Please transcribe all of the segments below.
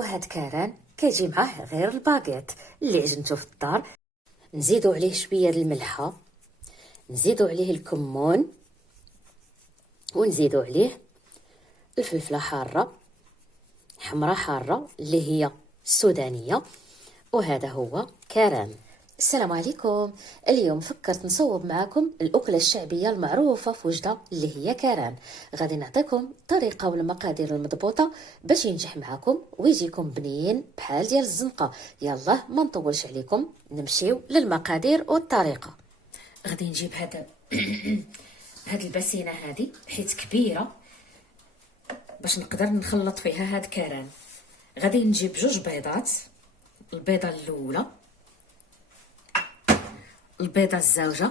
وهاد كاران كيجي معاه غير الباكيت اللي عجنته في الدار. نزيدو عليه شويه د الملحه، نزيدو عليه الكمون، ونزيدو عليه الفلفله حاره، حمراء حاره اللي هي السودانيه، وهذا هو كاران. السلام عليكم. اليوم فكرت نصوب معكم الأكلة الشعبية المعروفة في وجدة اللي هي كاران. غادي نعطيكم الطريقة والمقادير المضبوطة باش ينجح معكم ويجيكم بنين بحال ديال الزنقة. يلا ما نطولش عليكم، نمشيو للمقادير والطريقة. غادي نجيب هاد الباسينة هادي حيت كبيرة باش نقدر نخلط فيها هاد كاران. غادي نجيب 2 بيضات، البيضة الأولى، البيضه الزوجه،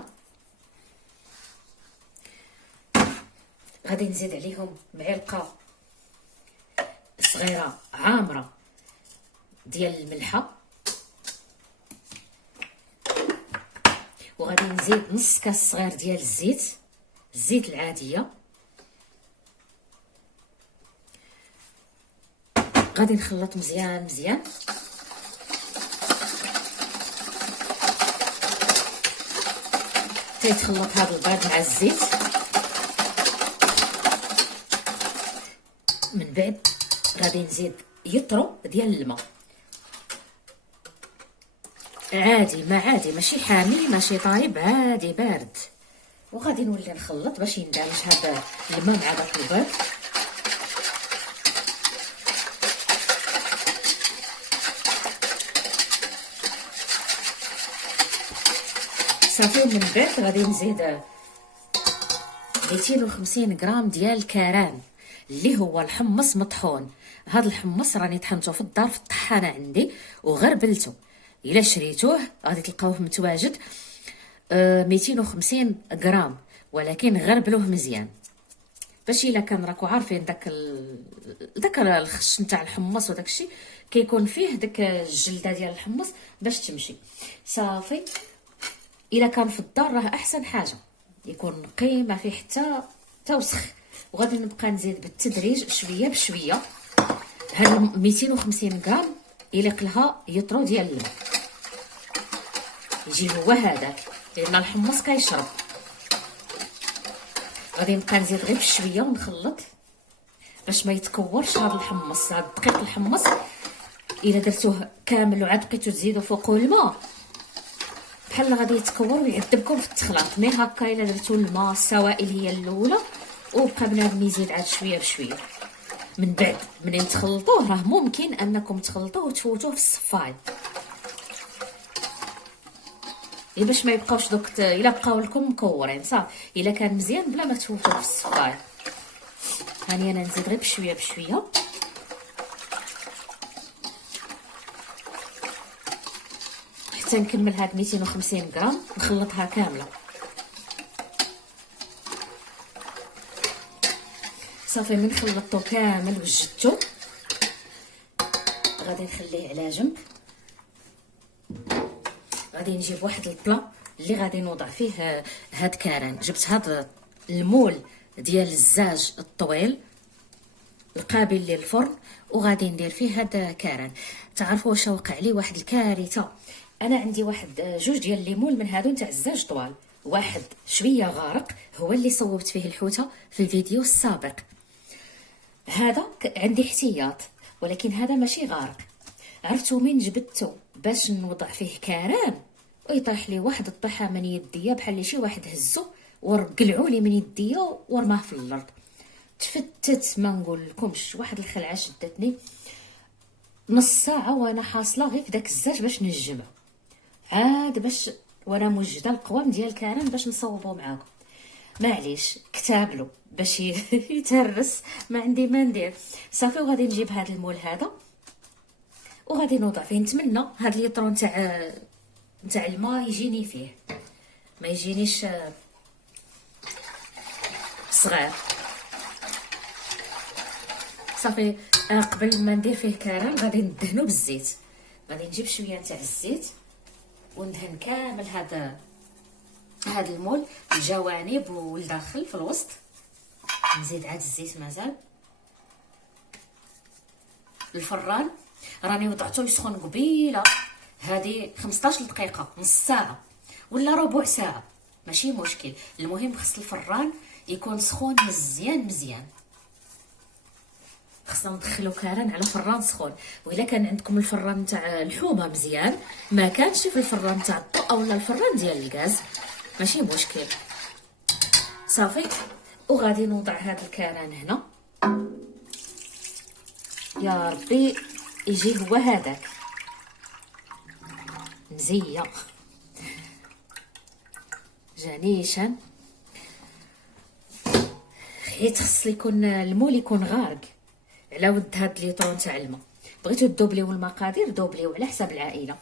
غادي نزيد عليهم معلقه صغيره عامره ديال الملحه، وغادي نزيد نص كاس صغير ديال الزيت العاديه. غادي نخلط مزيان مزيان تيتخلط هذا البيض مع الزيت. من بعد غادي نزيد يطرو ديال الماء عادي، ما عادي، ماشي حامي ماشي طايب، عادي بارد. وغادي نولي نخلط باش يندمج هذا الماء مع داك البيض. صافي. من بعد غادي نزيد 250 غرام ديال الكاران اللي هو الحمص مطحون. هذا الحمص راني طحنته في الدار في الطحانه عندي وغربلته، الا شريتوه غادي تلقاوه متواجد 250 غرام، ولكن غربلوه مزيان باش الا كان راكو عارفين داك الخش نتاع الحمص وداك الشيء كيكون فيه داك الجلده ديال الحمص باش تمشي. صافي. الا كان في الدار راه احسن حاجه، يكون نقي ما فيه حتى وسخ. وغادي نبقى نزيد بالتدريج شويه بشويه. هاد 250 غرام يليق لها يطرو ديال الماء، يجي هو هذاك لان الحمص كيشرب. غادي نبقى نزيد غير بشويه ونخلط باش ما يتكورش هذا الحمص. هذا الدقيق الحمص الا درتوه كامل وعاد بقيتو تزيدوا فوقو الماء بحال غادي يتكور ويعذبكم في التخلاط. مي هكا الا درتو الماء السوائل هي الاولى وبقى بنادم يزيد عاد شويه بشويه. من بعد منين تخلطوه راه ممكن انكم تخلطوه وتفوتوه في الصفاي باش ما يبقاوش دوك الا بقاو لكم مكورين. صافي. الا كان مزيان بلا ما تفوتوه في الصفاي. هاني انا نزيد غير بشويه بشويه حتى نكمل هاد 250 غرام نخلطها كامله. صافي. من خلطته كامل وجدته غادي نخليه على جنب. غادي نجيب واحد البلا اللي غادي نوضع فيه هاد كاران. جبت هاد المول ديال الزاج الطويل القابل للفرن وغادي ندير فيه هاد كاران. تعرفوا واش وقع لي واحد الكارثه؟ انا عندي واحد 2 ديال الليمون من هادو نتاع الزاج طوال، واحد شويه غارق هو اللي صوبت فيه الحوته في الفيديو السابق. هذا عندي احتياط، ولكن هذا ماشي غارق. عرفتوا من جبدته باش نوضع فيه كاران ويطيح لي واحد الطيحه من يديا بحال شي واحد هزو ورقلعوا لي من يديا ورماه في الارض. تفتت ما نقول لكمش، واحد الخلعه شدتني نص ساعه وانا حاصله غير في داك الزاج باش نجمع عاد باش وانا موجده القوام ديال كاران باش نصوبو معاكم. معليش كتابلو باش يتهرس، ما عندي ما ندير. صافي. وغادي نجيب هذا المول هذا وغادي نوضع فيه. نتمنى هذا الليطرو نتاع الماء يجيني فيه، ما يجينيش صغير. صافي. قبل ما ندير فيه كاران غادي ندهنو بالزيت. غادي نجيب شويه نتاع الزيت وندهن كامل هذا المول، الجوانب والداخل في الوسط. نزيد عاد الزيت مازال. الفران راني وضعته يسخن قبيله، هذه 15 دقيقه، نص ساعه ولا ربع ساعه، ماشي مشكل. المهم خص الفران يكون سخون مزيان مزيان. خصنا ندخلو كاران على فران سخون. والا كان عندكم الفران تاع الحومه مزيان، ما كانش في الفران تاع الضوء ولا الفران ديال الغاز، ماشي مشكل. صافي، وغادي نوضع هذا الكاران هنا. يا ربي يجي هو هذاك مزيه جانيشان. حيت خص يكون المول يكون غارق على ود هاد ليطرون تاع الماء. بغيتو دوبليو المقادير دوبليو على حساب العائله.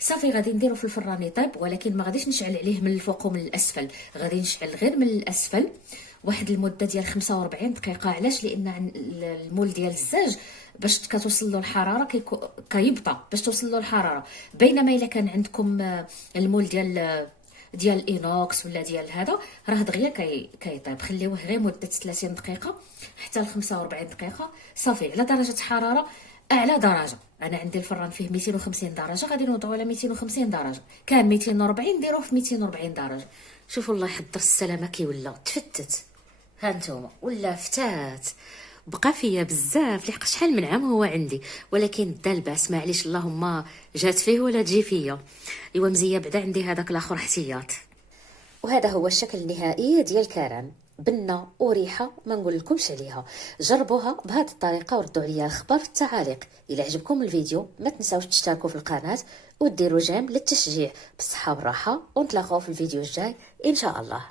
صافي، غادي نديرو في الفران يطيب، ولكن ما غاديش نشعل عليه من الفوق ومن الاسفل، غادي نشعل غير من الاسفل واحد المده ديال 45 دقيقه. علاش؟ لان المول ديال الزاج باش كتوصل له الحراره كيبطا باش توصل له الحراره. بينما الا كان عندكم المول ديال الانوكس ولا ديال هذا، راه دغيا كيطيب. خليوه غير مده 30 دقيقه حتى ل 45 دقيقه. صافي، على درجه حراره اعلى درجه. انا عندي الفران فيه 250 درجه، غادي نوضعو على 250 درجه. كان 240 نديروه في 240 درجه. شوفوا الله يحضر السلامه كي ولا تفتت. ها نتوما ولا فتات. بقى فيا بزاف لحق شحال من عام هو عندي، ولكن دا الباس معليش، اللهم جات فيه ولا تجي فيا. ايوا مزيه بعدا عندي هذاك الاخر احتياط. وهذا هو الشكل النهائي ديال كاران، بنه وريحه ما نقول لكمش عليها. جربوها بهذه الطريقه وردوا عليا الخبر في التعاليق. الى عجبكم الفيديو ما تنساوش تشتركوا في القناه وديروا جيم للتشجيع. بالصحه والراحه، ونتلاقاو في الفيديو الجاي ان شاء الله.